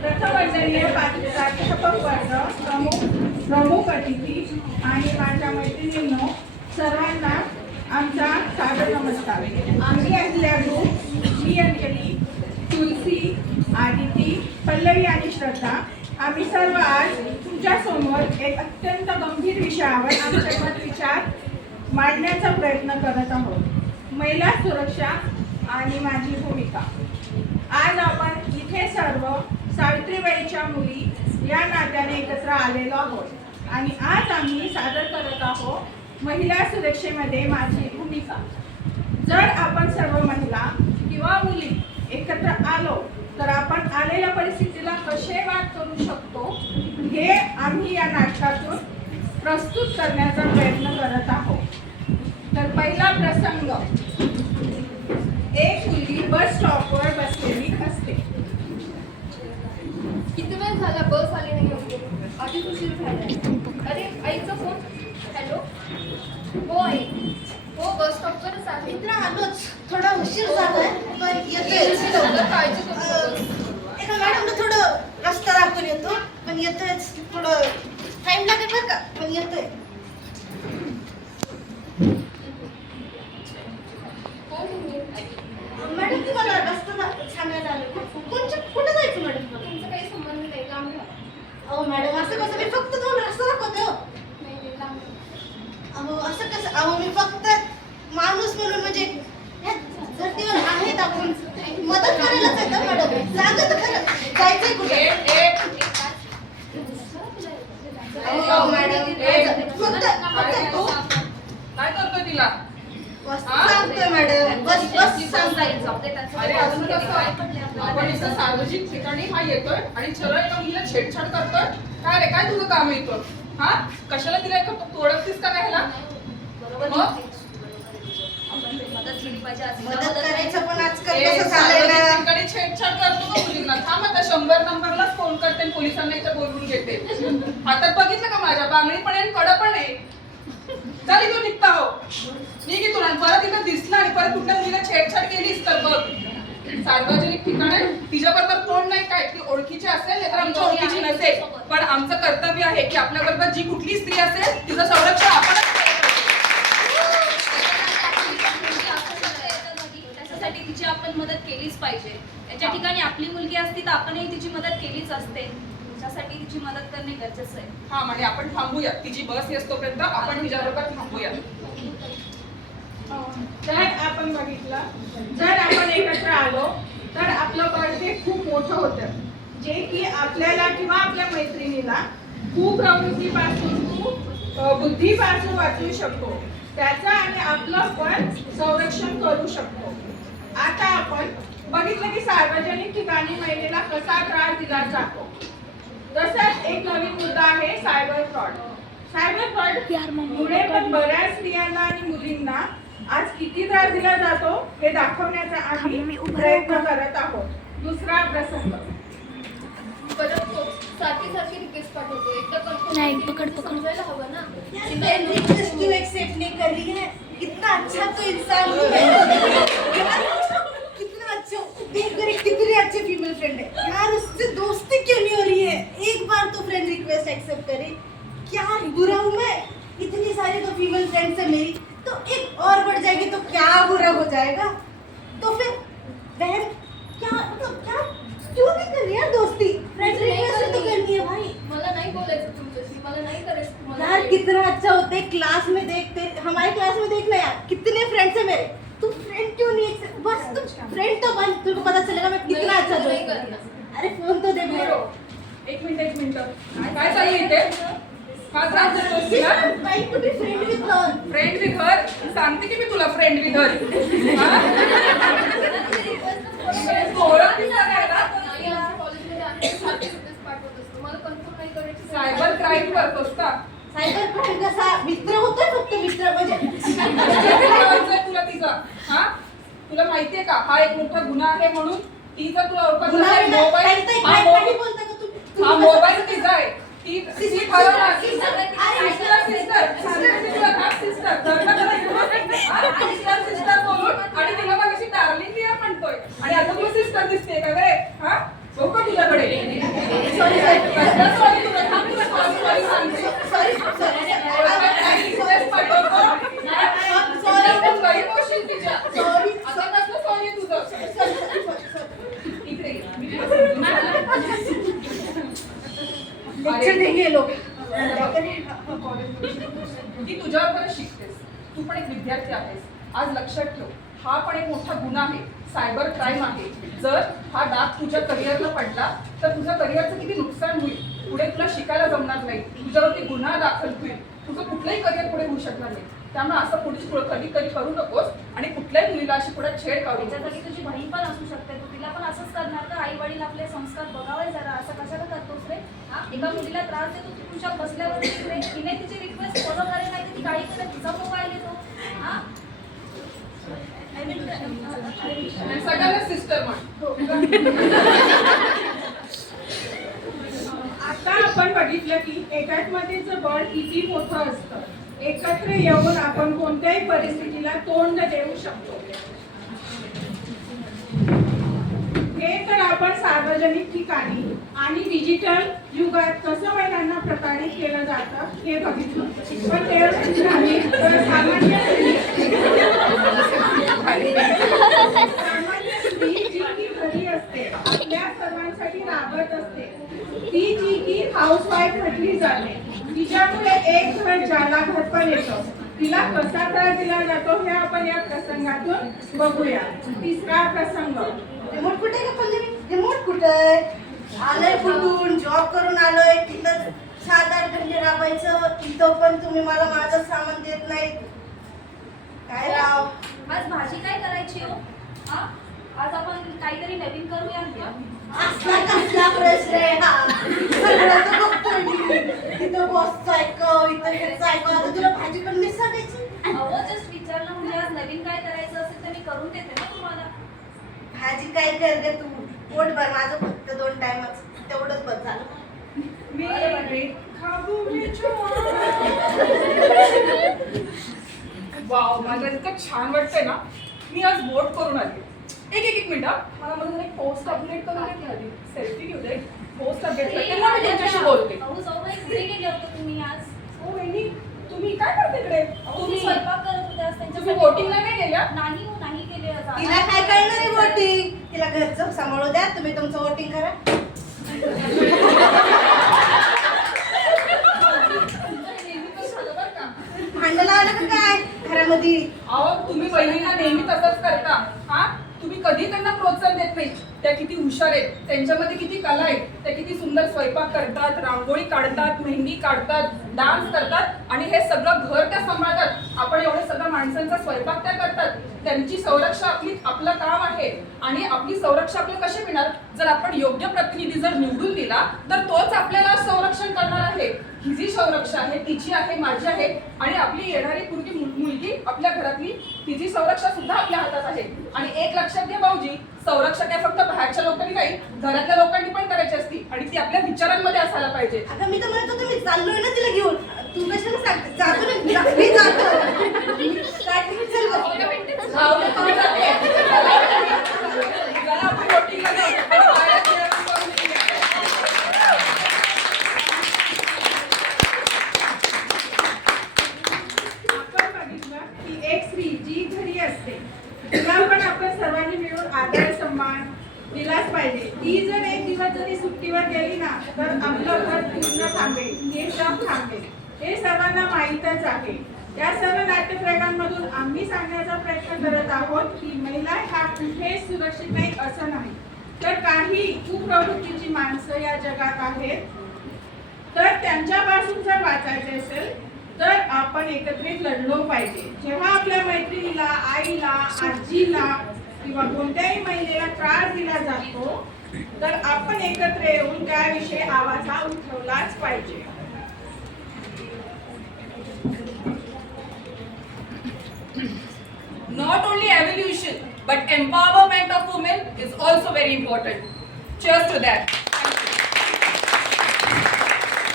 प्रथमवंदनीय प्राध्यापक वर्ग, प्रमुख अतिथी आणि माझ्या मैत्रिणींनो, सर्वांना आमचा सादर नमस्कार. आम्ही अहिल्या ग्रुप, मी अंजली, तुलसी, आदिती, पल्लवी आणि श्रद्धा, आम्ही सर्व आज तुमच्यासमोर एक अत्यंत गंभीर विषयावर आमचे मत विचार मांडण्याचा प्रयत्न करत आहोत. महिला सुरक्षा आणि माझी भूमिका. आज आपण इथे सर्व सावित्रीबाईच्या मुली या नात्याने एकत्र आलेलो आहोत आणि आज आम्ही सादर करत आहोत महिला सुरक्षेमध्ये माझी भूमिका. जर आपण सर्व महिला किंवा मुली एकत्र आलो तर आपण आलेल्या परिस्थितीला कसे मात करू शकतो हे आम्ही या नाटकातून प्रस्तुत करण्याचा प्रयत्न करत आहोत. तर पहिला प्रसंग, एक मुलगी बस स्टॉपवर बसलेली असते. किती वेळ झाला बस आली नाही? आधीच उशीर झाला. अरे आईचा फोन. हॅलो. हो आई. हो बस स्टॉपवरच आहे. मित्र आलोच, थोडा उशीर झालाय पण येतोय. काळजी करू. एका मॅडमला थोडं रस्ता दाखवून येतो पण येतोयच. थोडं टाइम लागेल बरं का, पण येतोय. मॅडम तुम्हाला रस्ता सांगायला आलो. कुठे जायचं मॅडम? तुमचा काही संबंध नाही, लांब राहा. अहो मॅडम असं कसं? मी फक्त तुम्हाला रस्ता दाखवते हो. नाही लांब राहा. अहो असं कसं? अहो मी फक्त माणूस म्हणून म्हणजे या धर्तीवर आहेत आपण, मदत करायलाच येतं मॅडम. सांगा तर खरं, जायचंय कुठे? अहो मॅडम फक्त काय करतोय तिला? सांगतोय मॅडम. बस सांगतोय. अरे अजून कसं आपण इथं सार्वजनिक ठिकाणी हा येतोय आणि सरळ एका मुलीला छेडछाड करतोय. काय रे, काय तुझं काम येतं? हा, कशाला तिला एक तू ओळखतीस का नाही ह्याला? मदत करायचं पण आजकाल ए, कसं झालंय सार्वजनिक ना. ठिकाणी छेडछाड करतो का मुलींना? थांब आता 100 नंबरलाच फोन करते आणि पोलिसांना इथं बोलवून घेते. हातात बघितलं का माझ्या? बांगडी पण आहे आणि कडं पण आहे. चल इथून निघता हो. निघ इथून. आणि परत इथं दिसला आणि परत कुठल्या मुलीला छेडछाड केलीस तर बघ. सार्वजनिक ठिकाणी तिच्याबरोबर कोण नाही काय, ती ओळखीची असेल तर आमच्या ओळखीची नसेल, पण आमचं कर्तव्य आहे की आपल्याबरोबर जी कुठली स्त्री असेल तिचं संरक्षण आपणच करायचं. त्याच्यासाठी तिची आपण मदत केलीच पाहिजे. त्याच्या ठिकाणी आपली मुलगी असती तर आपणही तिची मदत केलीच असते. त्यासाठी तिची मदत करणे गरजेचं आहे. हा, म्हणजे आपण थांबूया. तिची बस येतोपर्यंत आपण तिच्याबरोबर थांबूया. तर आपण बघितलं, जर आपण एकत्र आलो तर आपलं बर्थडे खूप मोठं होतं, जे की आपल्याला किंवा आपल्या मैत्रिणीला खूप प्रवृत्तीपासून खूप बुद्धीपासून वाचवू शकतो. त्याचं आणि आपलं पण संरक्षण करू शकतो. आता आपण बघितलं की सार्वजनिक ठिकाणी महिलेला कसा त्रास दिला जातो. तसंच एक नवीन मुद्दा आहे सायबर फ्रॉड. सायबर फ्रॉड मुळे पण बऱ्याच स्त्रियांना आणि मुलींना आज किती त्रास दिला जातो हे दाखवण्याचा आम्ही प्रयत्न करत आहोत. दुसरा प्रसंग, परत तो सारखी रिक्वेस्ट पाठवतो. एकदा नहीं, कन्फर्म पकड़, पकड़. समजायला हवं ना. फ्रेंड रिक्वेस्ट क्यों एक्सेप्ट नहीं कर रही है? कितना अच्छा तो इंसान है. कितना अच्छा, देख कर कितनी अच्छी फीमेल फ्रेंड है यार. उससे दोस्ती क्यों नहीं हो रही है? एक बार तो फ्रेंड रिक्वेस्ट एक्सेप्ट करे. क्या बुरा हूँ मैं? इतनी सारी तो फीमेल फ्रेंड्स है मेरी, तो एक और बढ़ जाएगी तो क्या बुरा हो जाएगा? तो फिर बहन क्या मतलब क्या क्यों नहीं कर रही यार दोस्ती? फ्रेंड रिक्वेस्ट तो करनी है भाई. मला नाही बोलायचं तुमच्याशी, मला नाही करायचं तुम्हाला. यार कितना अच्छा होता है क्लास में. देखते हमारे क्लास में देखना यार, कितने फ्रेंड्स है मेरे. तू फ्रेंड क्यों नहीं है? बस तू फ्रेंड तो बन, तुमको पता चलेगा मैं कितना अच्छा नहीं दोस्त करना. हूं. अरे फोन तो दे मेरे. एक मिनिट. काय चालू इथे? का त्रास देतोस तिला? Trying to be friend with her. Friend with her? सांगते की मी तुला फ्रेंड विथ हर. नाही, आमच्या कॉलेजमध्ये आहे, सारखी रिक्वेस्ट पाठवत असतो. मला कन्फर्म नाही करायची. सायबर क्राईम करतोस का? सायबर फ्रेंड कसा मित्र होतोय? फक्त मित्र म्हणजे तुला तिचा हा तुला माहितीये का हा एक मोठा गुन्हा आहे म्हणून ती जर तुला ओळखत गुन्हा नसेल, नाही, मोबाईल काही हा काही बोलता का तू? हा मोबाईल तिचा आहे. ती ठरवणार. सिस्टर बोलून आणि तिला मग अशी डार्लिंग डिअर म्हणतोय आणि अच्छे नहीं ये लोग ती तुझ्याबरोबर शिकतेस. तू पण एक विद्यार्थी आहेस. आज लक्षात ठेव, हा पण एक मोठा गुन्हा आहे, सायबर क्राईम आहे. जर हा डाग तुझ्या करिअरला पडला तर तुझ्या करिअरचं किती नुकसान होईल. पुढे तुला शिकायला जमणार नाही, तुझ्यावरती गुन्हा दाखल होईल, तुझं कुठलंही करिअर पुढे होऊ शकणार नाही. त्यामुळे असं पुढे कधी करू नकोस आणि कुठल्याही मुलीला अशी पुढे छेड काढू त्याच्या नकोस. जागी तुझी बहीण पण असू शकते, तू तिला पण असंच करणार का? आई वडील आपले संस्कार बघावे जरा, असं कशाला करतोस रे? हा? एका मुलीला त्रास देतो तू तुझ्या बसल्यावर तिने तिची रिक्वेस्ट फॉलो करायला नाही तर ती गाडी केलं तिचा मोबाईल येतो. हा आणि सगळ्यांना सिस्टर म्हण. आता आपण बघितलं की एकात्मतेचं बळ किती मोठं असतं. एकत्र येऊन आपण कोणत्याही परिस्थितीला तोंड देऊ शकतो. हे तर आपण सार्वजनिक ठिकाणी आणि डिजिटल युगात कसं महिलांना प्रताडित केलं जातं हे बघितलं. पण तेवढंच नाही तर सामान्य स्त्री जी की घरी असते, आपल्या सर्वांसाठी राबत असते, ती जी की हाऊसवाईफ म्हटली जाते, तिच्यामुळे एक घर ज्याला घर पण येतं, तिला कसा त्रास दिला जातो हे आपण या प्रसंगातून बघूया. तिसरा प्रसंग. रिमोट कुठे आहे का पल्लवी? रिमोट कुठे आहे? आलोय कुठून? जॉब करून आलोय, तिथं 7-8 घंटे राबायचं, तिथं पण तुम्ही मला माझं सामान देत नाही. काय राव? आज भाजी काय करायची हो? हा आज आपण काहीतरी नवीन करूया. असला कसला प्रश्न आहे हा? सगळं तर बघतोय मी. इथं बॉसचं ऐकव, इथं ह्याचं ऐकव, आता तुला भाजी पण मिस सांगायची. अहो जस्ट विचारलं म्हणजे आज नवीन काय करायचं असेल तर मी करून देते ना तुम्हाला. भाजी काय कर गे तू? पोट भर, माझं फक्त 2 टाइमच, तेवढंच बस झालं. वाव, मला इतकं छान वाटतंय ना. मी आज बोट करून आली. एक मिनिट हा. मला म्हणून एक पोस्ट अपडेट करून घेतली आधी. सेल्फी घेऊ दे. पोस्ट अपडेट करते ना, मी तुमच्याशी बोलते. अहो जाऊबाई कुठे गेले होते तुम्ही आज? हो वहिनी, तुम्ही काय करते इकडे? तुम्ही स्वयंपाक करत होते आज तुम्ही त्यांच्या वोटिंगला नाही गेल्या? नाही हो नाही गेले आज. तिला काय कळणार आहे वोटिंग? तिला घरचं सांभाळू द्या, तुम्ही तुमचं वोटिंग करा. नेहमीच झालं बरं का. भांडण लावलं का काय घरामध्ये? अहो तुम्ही बहिणींना नेहमी तसंच करता. हा, तुम्ही कधी त्यांना प्रोत्साहन देत नाही. त्या किती हुशार आहेत, त्यांच्यामध्ये किती कला आहे, त्या किती सुंदर स्वयंपाक करतात, रांगोळी काढतात, मेहंदी काढतात, डान्स करतात आणि हे सगळं घर त्या सांभाळतात. आपण एवढे सगळ्या माणसांचा स्वयंपाक त्या करतात. त्यांची संरक्षण आपलं काम आहे आणि आपली संरक्षण आपल्याला कशी मिळणार? जर आपण योग्य प्रतिनिधी जर निवडून दिला तर तोच आपल्याला संरक्षण करणार आहे. ही जी संरक्षण आहे तिची आहे, माझी आहे आणि आपली येणारी मुलगी आपल्या घरातली, तिची संरक्षण सुद्धा आपल्या हातात आहे. आणि एक लक्षात घ्या भाऊजी, संरक्षण काय फक्त बाहेरच्या लोकांनी नाही, घरातल्या लोकांनी पण करायची असती आणि ती आपल्या विचारांमध्ये असायला पाहिजे. आता मी तर म्हणत होतो मी चाललोय ना तिला घेऊन. तू कशाला सांगते? जातो ना मी जातो. चल बघ. जाऊ दे, तुम्ही जाते. चला आपण votingला जाऊ. आपण बघितलं की एक स्त्री जी घरी असते, तिला पण आपण सर्वांनी मिळून आदर सन्मान दिलाच पाहिजे. ती जर एक दिवस जरी सुट्टीवर गेली ना तर आपलं घर पूर्ण थांबेल, हे सब थांबेल. हे सर्वांना माहीतच आहे. या सर्व नाट्यप्रयोगांमधून आम्ही सांगण्याचा प्रयत्न करत आहोत की महिला ह्या कुठेच सुरक्षित नाही असं नाही. तर काही कुप्रवृत्तीची माणसं या जगात आहेत, तर त्यांच्यापासून जर वाचायचे असेल तर आपण एकत्रित लढलो पाहिजे. जेव्हा आपल्या मैत्रिणीला, आईला, आजीला किंवा कोणत्याही महिलेला त्रास दिला जातो तर आपण एकत्र येऊन त्याविषयी आवाज हा उठवलाच पाहिजे. Not only evolution, but empowerment of women is also very important. Cheers to that.